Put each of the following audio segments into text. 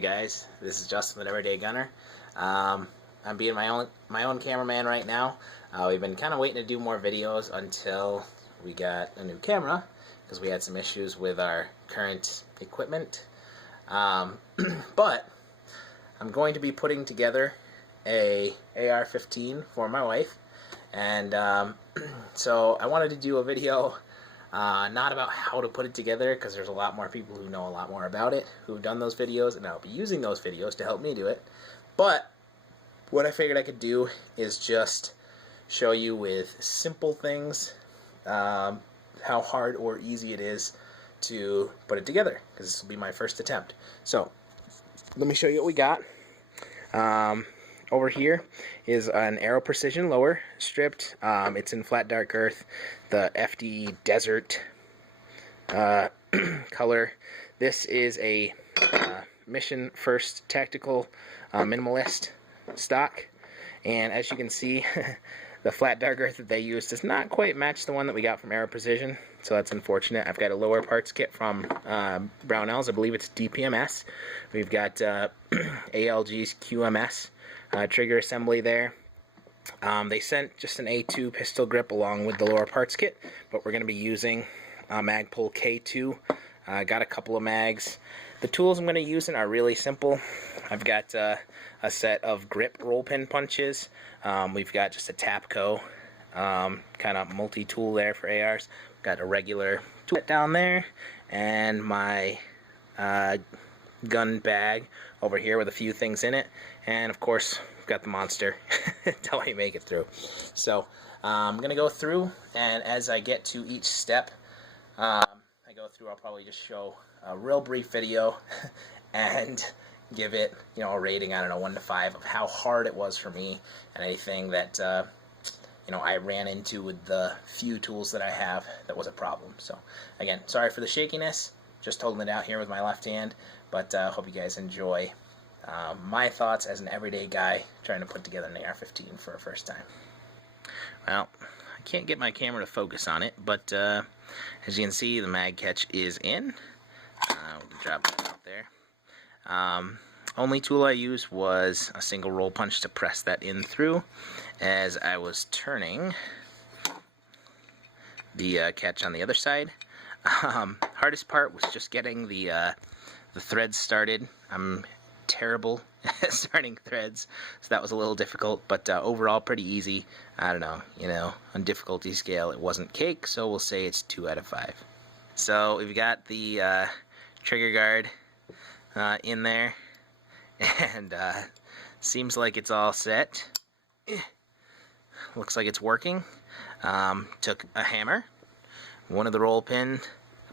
Hey guys, this is Justin, the Everyday Gunner. I'm being my own cameraman right now. We've been kind of waiting to do more videos until we got a new camera because we had some issues with our current equipment. But I'm going to be putting together a AR-15 for my wife, and so I wanted to do a video not about how to put it together, because there's a lot more people who know a lot more about it, who've done those videos, and I'll be using those videos to help me do it. But what I figured I could do is just show you with simple things how hard or easy it is to put it together, because this will be my first attempt. So let me show you what we got. Over here is an Aero Precision lower, stripped. It's in flat dark earth, the FD Desert color. This is a Mission First Tactical Minimalist stock, and as you can see, the flat dark earth that they used does not quite match the one that we got from Aero Precision, so that's unfortunate. I've got a lower parts kit from Brownells. I believe it's DPMS. We've got ALG's QMS trigger assembly there. They sent just an A2 pistol grip along with the lower parts kit, but we're going to be using Magpul K2. Got a couple of mags. The tools I'm going to use are really simple. I've got a set of grip roll pin punches. We've got just a Tapco kind of multi-tool there for ARs. Got a regular tool down there, and my gun bag over here with a few things in it, and of course we've got the monster until I make it through. So I'm gonna go through, and as I get to each step I go through, I'll probably just show a real brief video and give it, you know, a rating, I don't know, 1 to 5 of how hard it was for me, and anything that you know, I ran into with the few tools that I have that was a problem. So again, sorry for the shakiness, just holding it out here with my left hand, but hope you guys enjoy my thoughts as an everyday guy trying to put together an AR-15 for a first time. Well, I can't get my camera to focus on it, but as you can see, the mag catch is in. We'll drop that out there. Only tool I used was a single roll punch to press that in through as I was turning the catch on the other side. Hardest part was just getting the threads started. I'm terrible at starting threads, so that was a little difficult, but overall pretty easy. I don't know, you know, on difficulty scale it wasn't cake, so we'll say it's 2 out of 5. So we've got the trigger guard in there, and seems like it's all set. Looks like it's working. Took a hammer, one of the roll pin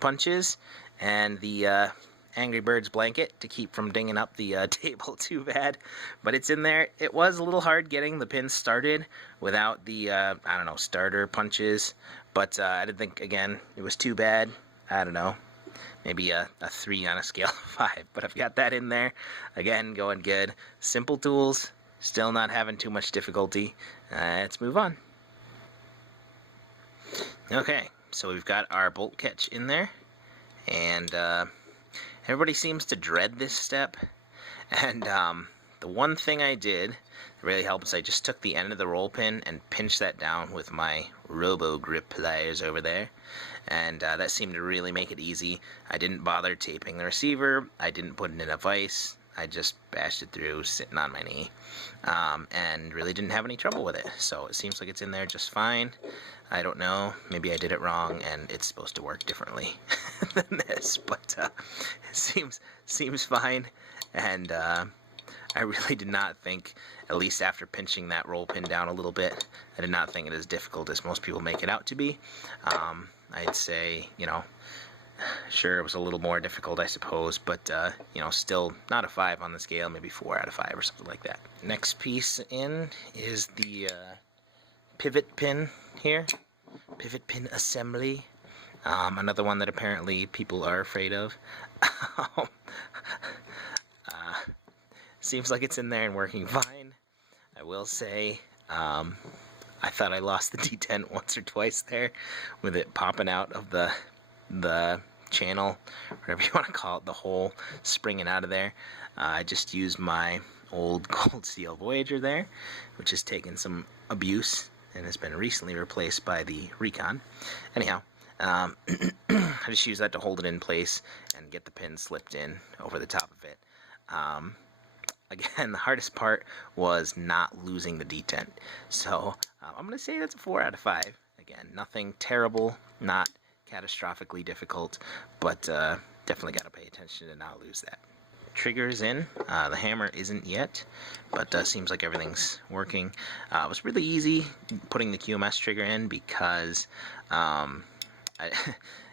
punches, and the Angry Birds blanket to keep from dinging up the table too bad, but it's in there. It was a little hard getting the pins started without the I don't know, starter punches, but I didn't think, again, it was too bad. I don't know, maybe a 3 on a scale of 5, but I've got that in there. Again, going good. Simple tools, still not having too much difficulty. Let's move on. Okay, so we've got our bolt catch in there, and everybody seems to dread this step, and the one thing I did that really helped is I just took the end of the roll pin and pinched that down with my Robo Grip pliers over there, and that seemed to really make it easy. I didn't bother taping the receiver, I didn't put it in a vise, I just bashed it through sitting on my knee, and really didn't have any trouble with it. So it seems like it's in there just fine. I don't know, maybe I did it wrong and it's supposed to work differently than this, but it seems fine, and I really did not think, at least after pinching that roll pin down a little bit, I did not think it as difficult as most people make it out to be. I'd say, you know, sure, it was a little more difficult, I suppose, but you know, still not a 5 on the scale, maybe 4 out of 5 or something like that. Next piece in is the pivot pin here, pivot pin assembly. Another one that apparently people are afraid of. Seems like it's in there and working fine. I will say, I thought I lost the D10 once or twice there, with it popping out of the channel, whatever you want to call it, the hole springing out of there. I just used my old Cold Steel Voyager there, which has taken some abuse and has been recently replaced by the Recon. Anyhow, I just use that to hold it in place and get the pin slipped in over the top of it. Again, the hardest part was not losing the detent. So I'm going to say that's a 4 out of 5. Again, nothing terrible, not catastrophically difficult, but definitely got to pay attention to not lose that. Trigger is in. The hammer isn't yet, but seems like everything's working. It was really easy putting the QMS trigger in because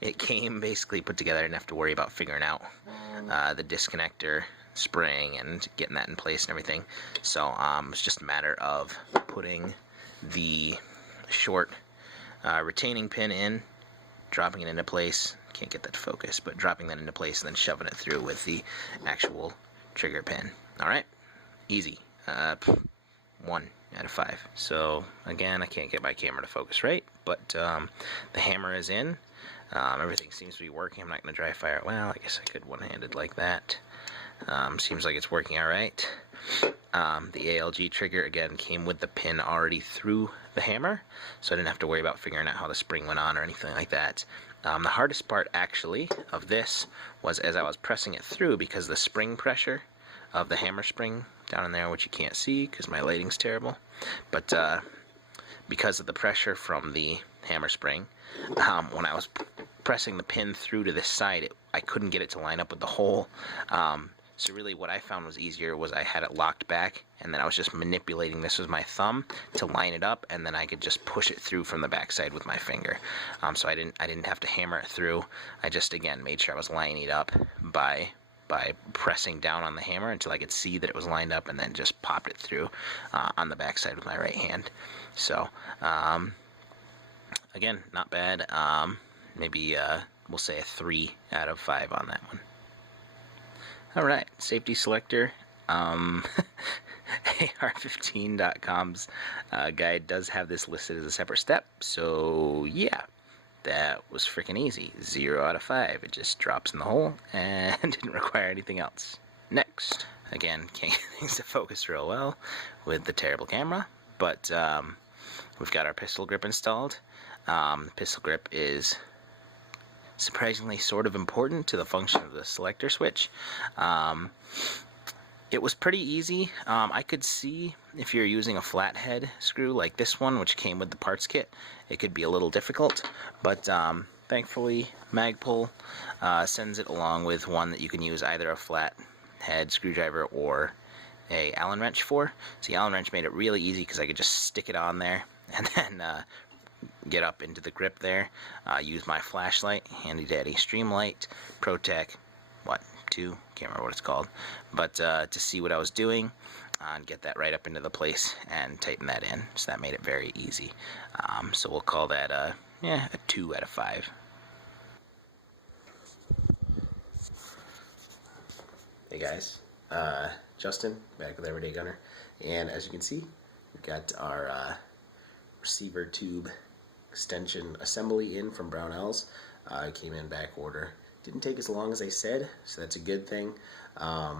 it came basically put together. I didn't have to worry about figuring out the disconnector spring and getting that in place and everything. So it's just a matter of putting the short retaining pin in, dropping it into place. Can't get that to focus, but dropping that into place and then shoving it through with the actual trigger pin. Alright, easy. 1 out of 5. So again, I can't get my camera to focus right, but the hammer is in. Everything seems to be working. I'm not going to dry fire it. Well, I guess I could one-handed like that. Seems like it's working alright. The ALG trigger, again, came with the pin already through the hammer, so I didn't have to worry about figuring out how the spring went on or anything like that. The hardest part, actually, of this was as I was pressing it through, because the spring pressure of the hammer spring down in there, which you can't see because my lighting's terrible, but because of the pressure from the hammer spring, when I was pressing the pin through to this side, I couldn't get it to line up with the hole. So really what I found was easier was I had it locked back, and then I was just manipulating this with my thumb to line it up, and then I could just push it through from the backside with my finger. So I didn't have to hammer it through. I just, again, made sure I was lining it up by pressing down on the hammer until I could see that it was lined up, and then just popped it through on the backside with my right hand. So again, not bad. Maybe we'll say a 3 out of 5 on that one. Alright, safety selector. AR15.com's guide does have this listed as a separate step, so yeah, that was freaking easy. 0 out of 5. It just drops in the hole and didn't require anything else. Next, again, can't get things to focus real well with the terrible camera, but we've got our pistol grip installed. Pistol grip is surprisingly sort of important to the function of the selector switch. It was pretty easy. I could see if you're using a flathead screw like this one, which came with the parts kit, it could be a little difficult, but thankfully Magpul sends it along with one that you can use either a flathead screwdriver or a Allen wrench for. So the Allen wrench made it really easy because I could just stick it on there and then get up into the grip there, use my flashlight, handy dandy Streamlight, ProTech, what, 2, can't remember what it's called, but to see what I was doing, and get that right up into the place and tighten that in. So that made it very easy. So we'll call that a 2 out of 5. Hey guys, Justin, back with Everyday Gunner, and as you can see, we've got our receiver tube extension assembly in from Brownells. It came in back order. Didn't take as long as I said, so that's a good thing. Yeah,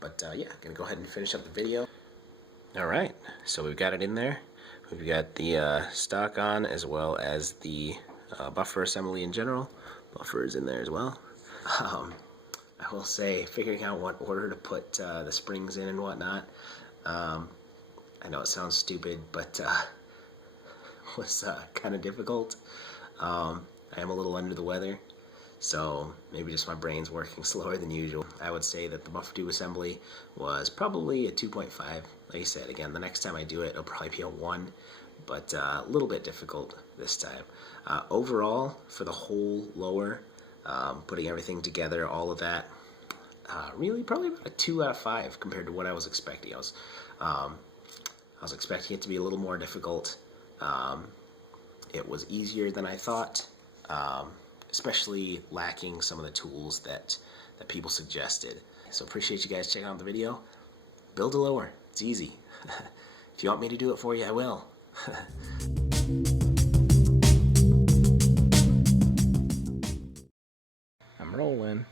gonna go ahead and finish up the video. Alright, so we've got it in there. We've got the stock on, as well as the buffer assembly in general. Buffer is in there as well. I will say, figuring out what order to put the springs in and whatnot, I know it sounds stupid, but was kind of difficult. I am a little under the weather, so maybe just my brain's working slower than usual. I would say that the buffer tube assembly was probably a 2.5. Like I said, again, the next time I do it, it'll probably be a 1, but a little bit difficult this time. Overall, for the whole lower, putting everything together, all of that, really probably about a 2 out of 5 compared to what I was expecting. I was expecting it to be a little more difficult. It was easier than I thought, especially lacking some of the tools that people suggested. So appreciate you guys checking out the video. Build a lower. It's easy. If you want me to do it for you, I will. I'm rolling.